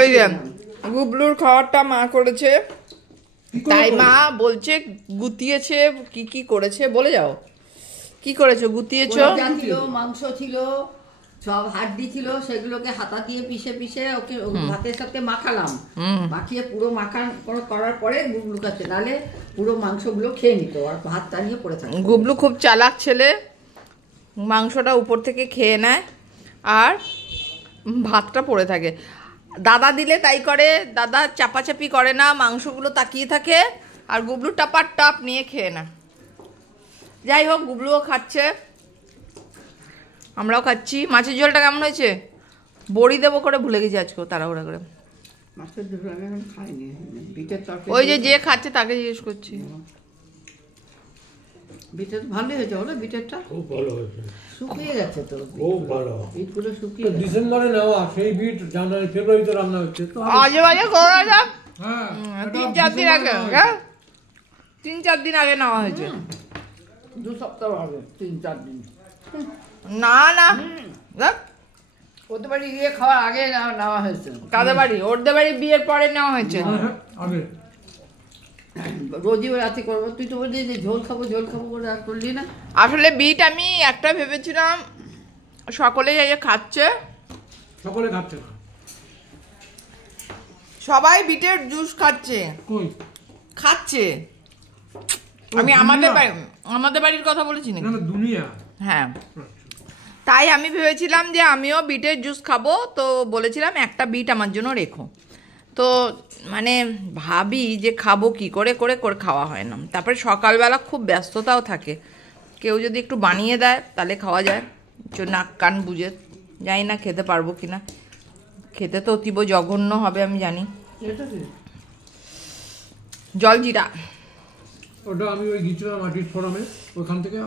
এই যে গুবলুর খাবারটা মা করেছে, তাই মা বলছে গুতিয়েছে, কি কি করেছে বলে যাও। কি করেছো? গুতিয়েছো? মাংস ছিল, সব হাড্ডি ছিল, সেগুলোকে হাতা দিয়ে পিষে পিষে ওকে ভাতের সাথে মাখালাম। মাখিয়ে পুরো করার পরে গুবলু কাছে, নাহলে পুরো মাংসগুলো খেয়ে নিত আর ভাতটা নিয়ে পড়ে থাকে। গুবলু খুব চালাক ছেলে, মাংসটা উপর থেকে খেয়ে নেয় আর ভাতটা পড়ে থাকে। দাদা দিলে তাই করে, দাদা চাপাচাপি করে না, মাংসগুলো তাকিয়ে থাকে আর গুবলু টাপার টাপ নিয়ে খেয়ে না। যাই হোক, গুবলুও খাচ্ছে, আমরাও খাচ্ছি। মাছের ঝোলটা কেমন হয়েছে? বড়ি দেবো করে ভুলে গেছি আজকেও তাড়াহুড়া করে। মাছের ঝোল আমি এখন খাইনি, বিটের তরকারি। ওই যে খাচ্ছে তাকে জিজ্ঞেস করছি। বিটের ভালোই হয়েছে বলো, বিটেরটা খুব ভালো হয়েছে, শুকিয়ে গেছে তো, খুব ভালো। বিটগুলো শুকিয়ে গেছে। ডিসেম্বরে নেওয়া সেই বিট জানুয়ারি ফেব্রুয়ারিতে রান্না হচ্ছে তো। আজে বাজে করো না। হ্যাঁ, 3-4 দিন আগে, হ্যাঁ 3-4 দিন আগে নেওয়া হয়েছে। 2 সপ্তাহ আগে, 3-4 দিন। না না, দেখ ওদের বাড়ি গিয়ে খাওয়ার আগে নেওয়া হয়েছে। কাদের বাড়ি? ওদের বাড়ি বিয়ের পরে নেওয়া হয়েছে। আগে রোজই রাতে করবো, তুই তো বললি যে ঝোল খাবো করে আর করলি না। আসলে বিট আমি একটা ভেবেছিলাম সকলেই খাচ্ছে, সকলে খাচ্ছে না, সবাই বিটের জুস খাচ্ছে, কই খাচ্ছে। আমি আমাদের বাড়ির কথা বলেছি না, দুনিয়া। হ্যাঁ, তাই আমি ভেবেছিলাম যে আমিও বিটের জুস খাবো, তো বলেছিলাম একটা বিট আমার জন্য রেখো। তো মানে ভাবি যে খাবো কি করে করে খাওয়া হয় না। তারপরে সকালবেলা খুব ব্যস্ততাও থাকে, কেউ যদি একটু বানিয়ে দেয় তাহলে খাওয়া যায়। নাক কান বুঝে, জানি না খেতে পারবো কি না। খেতে তো অতীব জঘন্য হবে আমি জানি। জলজিরা ওটা আমি ওই গিয়েছিলাম আর্টিস্ট ফোরামে, ওখান থেকে